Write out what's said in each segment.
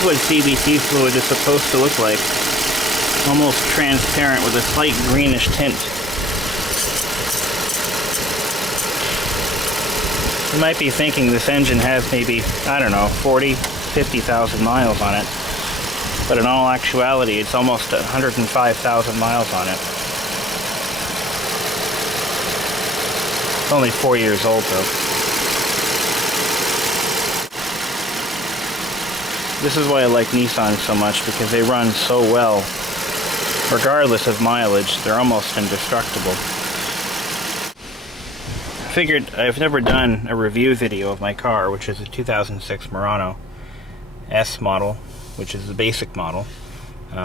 is what CVT fluid is supposed to look like. Almost transparent with a slight greenish tint. You might be thinking this engine has maybe, I don't know, 40, 50,000 miles on it. But in all actuality, it's almost 105,000 miles on it. It's only 4 years old though. This is why I like Nissan so much, because they run so well. Regardless of mileage, they're almost indestructible. I figured I've never done a review video of my car, which is a 2006 Murano S model, which is the basic model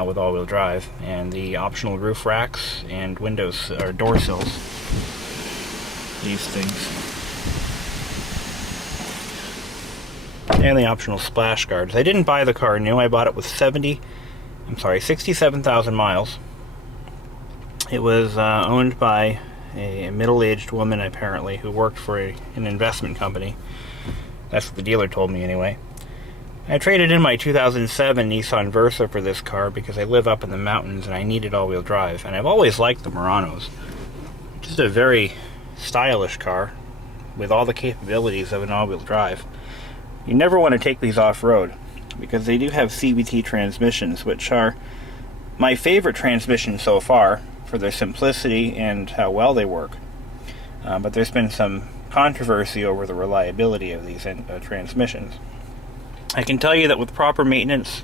with all-wheel drive, and the optional roof racks and windows or door sills. These things. And the optional splash guards. I didn't buy the car new. I bought it with 67,000 miles. It was owned by a middle-aged woman, apparently, who worked for an investment company. That's what the dealer told me, anyway. I traded in my 2007 Nissan Versa for this car because I live up in the mountains and I needed all-wheel drive. And I've always liked the Muranos. Just a very stylish car with all the capabilities of an all-wheel drive. You never want to take these off-road because they do have CVT transmissions, which are my favorite transmission so far for their simplicity and how well they work. But there's been some controversy over the reliability of these transmissions. I can tell you that with proper maintenance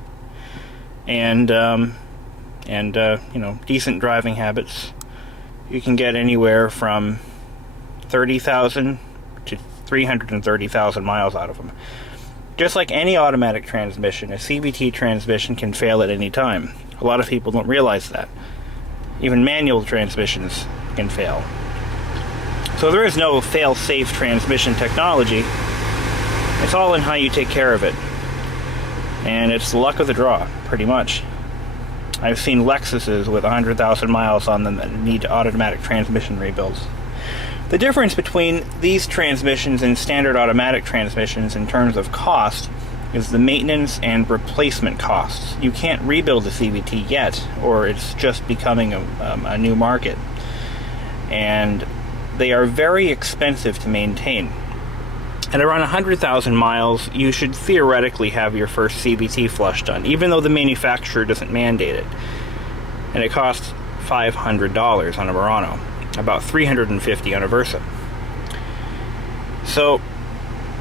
and decent driving habits, you can get anywhere from 30,000 to 330,000 miles out of them. Just like any automatic transmission, a CVT transmission can fail at any time. A lot of people don't realize that. Even manual transmissions can fail. So there is no fail-safe transmission technology. It's all in how you take care of it. And it's the luck of the draw, pretty much. I've seen Lexuses with 100,000 miles on them that need automatic transmission rebuilds. The difference between these transmissions and standard automatic transmissions in terms of cost is the maintenance and replacement costs. You can't rebuild a CVT yet, or it's just becoming a new market. And they are very expensive to maintain. At around 100,000 miles, you should theoretically have your first CVT flush done, even though the manufacturer doesn't mandate it. And it costs $500 on a Murano, about $350 on a Versa. So,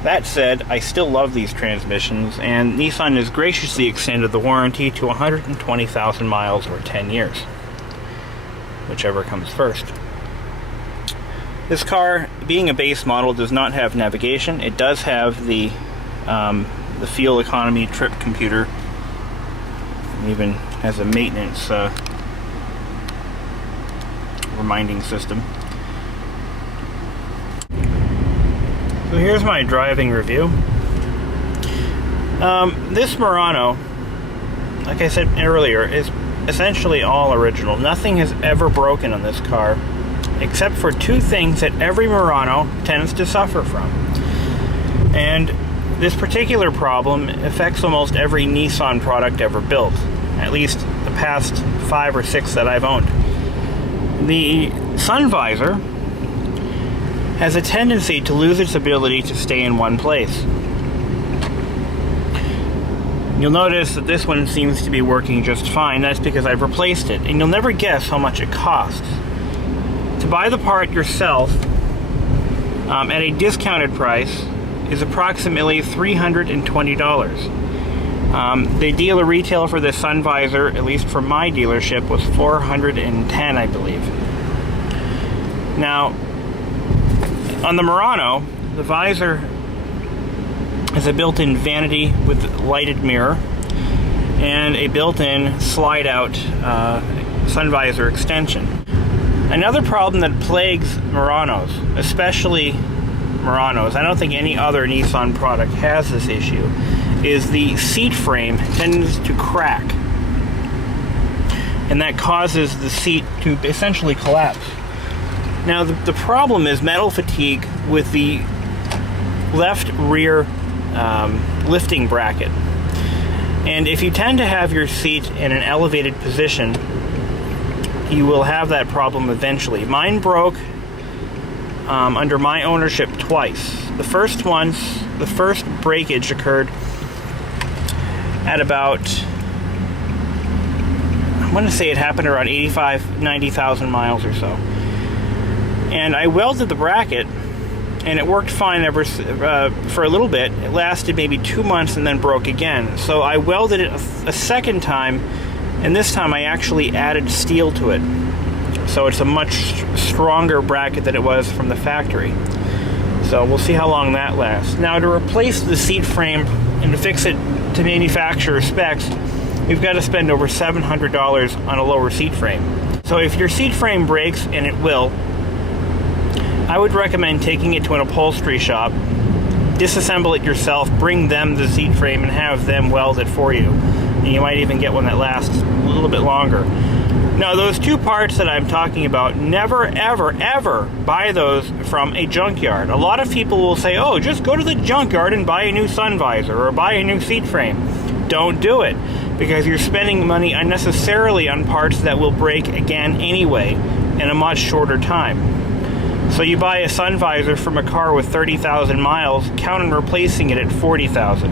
that said, I still love these transmissions, and Nissan has graciously extended the warranty to 120,000 miles or 10 years, whichever comes first. This car, being a base model, does not have navigation. It does have the fuel economy trip computer. It even has a maintenance reminding system. So here's my driving review. This Murano, like I said earlier, is essentially all original. Nothing has ever broken on this car, except for two things that every Murano tends to suffer from. And this particular problem affects almost every Nissan product ever built, at least the past 5 or 6 that I've owned. The sun visor has a tendency to lose its ability to stay in one place. You'll notice that this one seems to be working just fine. That's because I've replaced it, and you'll never guess how much it costs. To buy the part yourself at a discounted price is approximately $320. The dealer retail for the sun visor, at least for my dealership, was $410, I believe. Now, on the Murano, the visor has a built-in vanity with lighted mirror and a built-in slide-out sun visor extension. Another problem that plagues Muranos, especially Muranos, I don't think any other Nissan product has this issue, is the seat frame tends to crack. And that causes the seat to essentially collapse. Now the problem is metal fatigue with the left rear lifting bracket. And if you tend to have your seat in an elevated position, you will have that problem eventually. Mine broke under my ownership twice. The first breakage occurred at about, I want to say it happened around 90,000 miles or so. And I welded the bracket, and it worked fine for a little bit. It lasted maybe 2 months and then broke again. So I welded it a second time, and this time I actually added steel to it. So it's a much stronger bracket than it was from the factory. So we'll see how long that lasts. Now, to replace the seat frame and to fix it to manufacturer specs, we've got to spend over $700 on a lower seat frame. So if your seat frame breaks, and it will, I would recommend taking it to an upholstery shop, disassemble it yourself, bring them the seat frame, and have them weld it for you. And you might even get one that lasts a little bit longer. Now, those two parts that I'm talking about, never, ever, ever buy those from a junkyard. A lot of people will say, oh, just go to the junkyard and buy a new sun visor or buy a new seat frame. Don't do it, because you're spending money unnecessarily on parts that will break again anyway in a much shorter time. So you buy a sun visor from a car with 30,000 miles, count on replacing it at 40,000.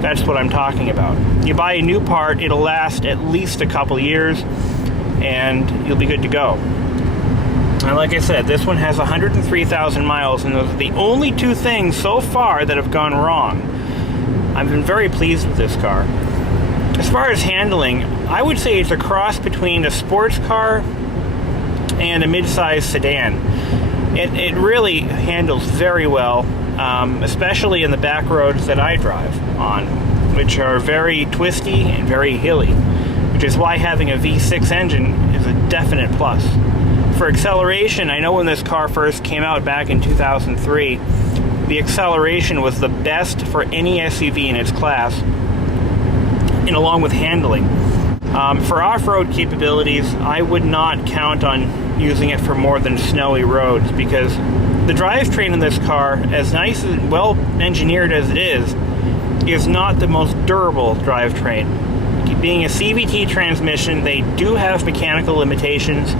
That's what I'm talking about. You buy a new part, it'll last at least a couple years, and you'll be good to go. And like I said, this one has 103,000 miles, and those are the only two things so far that have gone wrong. I've been very pleased with this car. As far as handling, I would say it's a cross between a sports car and a mid-size sedan. It really handles very well, especially in the back roads that I drive on, which are very twisty and very hilly, which is why having a V6 engine is a definite plus. For acceleration, I know when this car first came out back in 2003, the acceleration was the best for any SUV in its class, and along with handling. For off-road capabilities, I would not count on using it for more than snowy roads, because the drivetrain in this car, as nice and well engineered as it is not the most durable drivetrain. Being a CVT transmission, they do have mechanical limitations,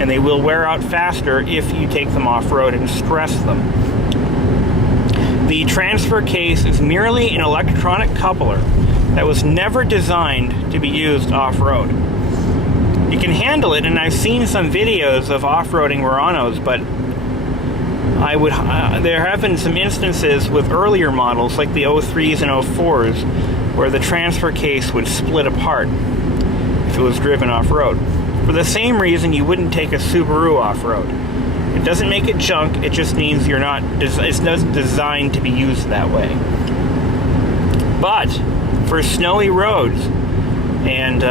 and they will wear out faster if you take them off-road and stress them. The transfer case is merely an electronic coupler that was never designed to be used off-road. You can handle it, and I've seen some videos of off-roading Muranos, but there have been some instances with earlier models, like the 03s and 04s, where the transfer case would split apart if it was driven off-road. For the same reason you wouldn't take a Subaru off-road. It doesn't make it junk, it just means it's not designed to be used that way. But for snowy roads and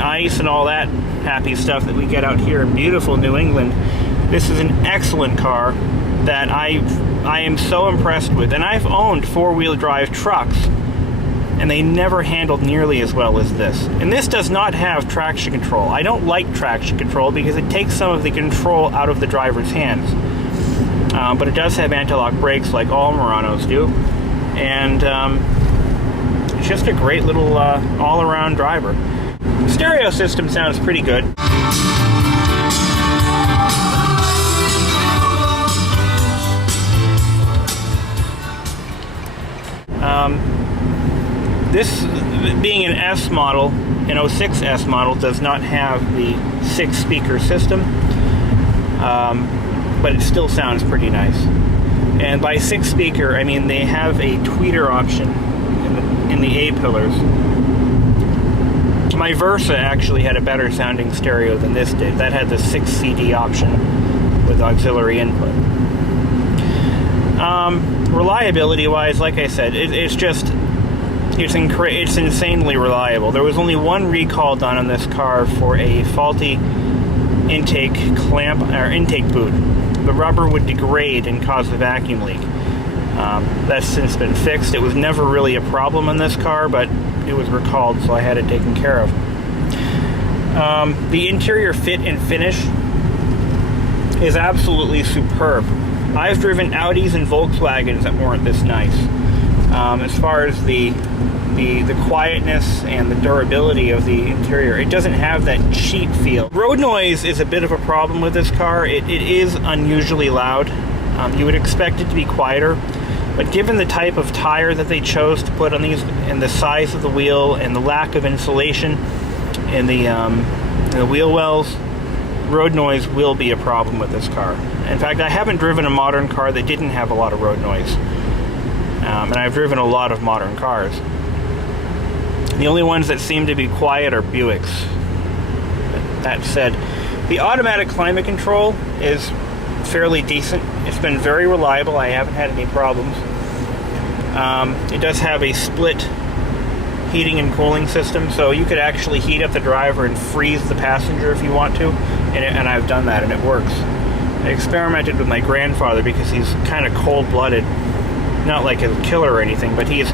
ice and all that happy stuff that we get out here in beautiful New England, this is an excellent car that I am so impressed with. And I've owned four-wheel drive trucks, and they never handled nearly as well as this. And this does not have traction control. I don't like traction control because it takes some of the control out of the driver's hands. But it does have anti-lock brakes like all Muranos do. And it's just a great little all-around driver. The stereo system sounds pretty good. This, being an S model, an 06 S model, does not have the 6-speaker system, but it still sounds pretty nice. And by 6-speaker, I mean they have a tweeter option in the A-pillars. My Versa actually had a better sounding stereo than this did. That had the 6 CD option with auxiliary input. Reliability-wise, like I said, it's insanely reliable. There was only one recall done on this car for a faulty intake clamp or intake boot. The rubber would degrade and cause a vacuum leak. That's since been fixed. It was never really a problem on this car, but it was recalled, so I had it taken care of. The interior fit and finish is absolutely superb. I've driven Audis and Volkswagens that weren't this nice. As far as the the quietness and the durability of the interior. It doesn't have that cheap feel. Road noise is a bit of a problem with this car. It is unusually loud. You would expect it to be quieter, but given the type of tire that they chose to put on these, and the size of the wheel, and the lack of insulation in the wheel wells, road noise will be a problem with this car. In fact, I haven't driven a modern car that didn't have a lot of road noise. And I've driven a lot of modern cars. The only ones that seem to be quiet are Buicks. That said, the automatic climate control is fairly decent. It's been very reliable. I haven't had any problems. It does have a split heating and cooling system, so you could actually heat up the driver and freeze the passenger if you want to, and I've done that and it works. I experimented with my grandfather because he's kind of cold-blooded, not like a killer or anything, but he's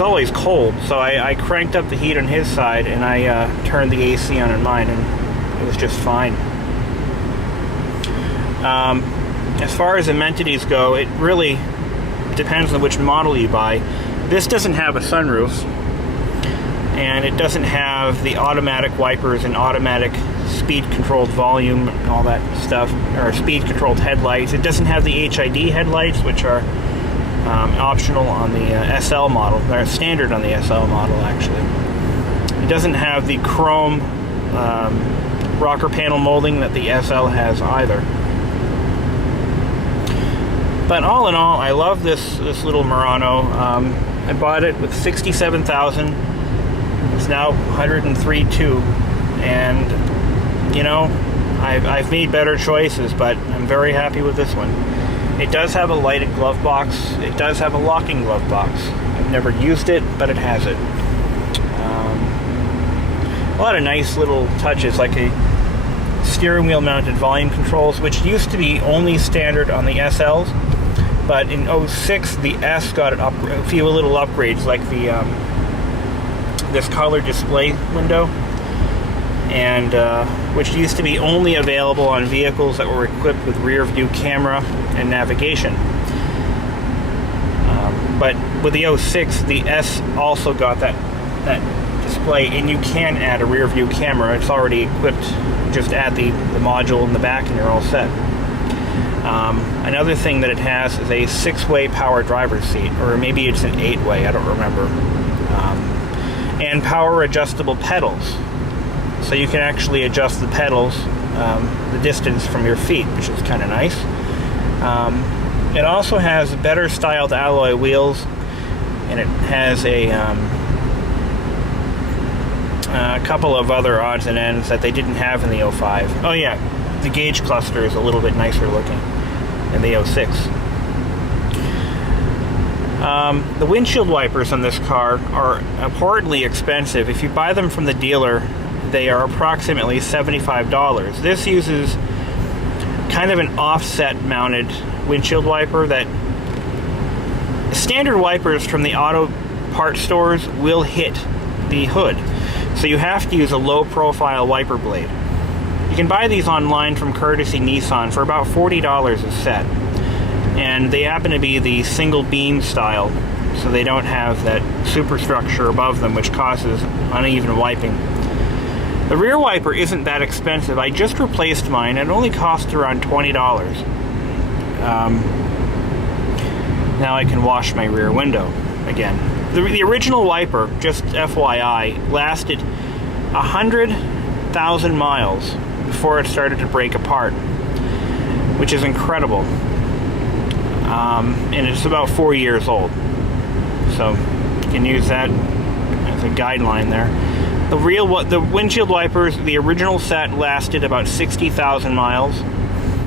always cold, so I cranked up the heat on his side and I turned the AC on in mine, and it was just fine. As far as amenities go, it really depends on which model you buy. This doesn't have a sunroof, and it doesn't have the automatic wipers and automatic speed-controlled volume and all that stuff, or speed-controlled headlights. It doesn't have the HID headlights, which are optional on the SL model. They're standard on the SL model, actually. It doesn't have the chrome rocker panel molding that the SL has either. But all in all, I love this little Murano. I bought it with 67,000. It's now 103.2, and you know, I've made better choices, but I'm very happy with this one. It does have a lighted glove box. It does have a locking glove box. I've never used it, but it has it. A lot of nice little touches, like a steering wheel mounted volume controls, which used to be only standard on the SLs, but in 06 the S got a few little upgrades, like the this color display window, and which used to be only available on vehicles that were equipped with rear view camera and navigation. But with the 06, the S also got that display, and you can add a rear view camera. It's already equipped. Just add the module in the back and you're all set. Another thing that it has is a 6-way power driver's seat, or maybe it's an 8-way, I don't remember. And power adjustable pedals. So you can actually adjust the pedals, the distance from your feet, which is kind of nice. It also has better styled alloy wheels, and it has a couple of other odds and ends that they didn't have in the 05. Oh yeah, the gauge cluster is a little bit nicer looking in the 06. The windshield wipers on this car are abhorrently expensive. If you buy them from the dealer, they are approximately $75. This uses kind of an offset mounted windshield wiper that standard wipers from the auto parts stores will hit the hood. So you have to use a low profile wiper blade. You can buy these online from Courtesy Nissan for about $40 a set. And they happen to be the single beam style, so they don't have that superstructure above them which causes uneven wiping. The rear wiper isn't that expensive. I just replaced mine. It only cost around $20. Now I can wash my rear window again. The original wiper, just FYI, lasted 100,000 miles before it started to break apart, which is incredible. And it's about 4 years old, so you can use that as a guideline there. The windshield wipers, the original set lasted about 60,000 miles.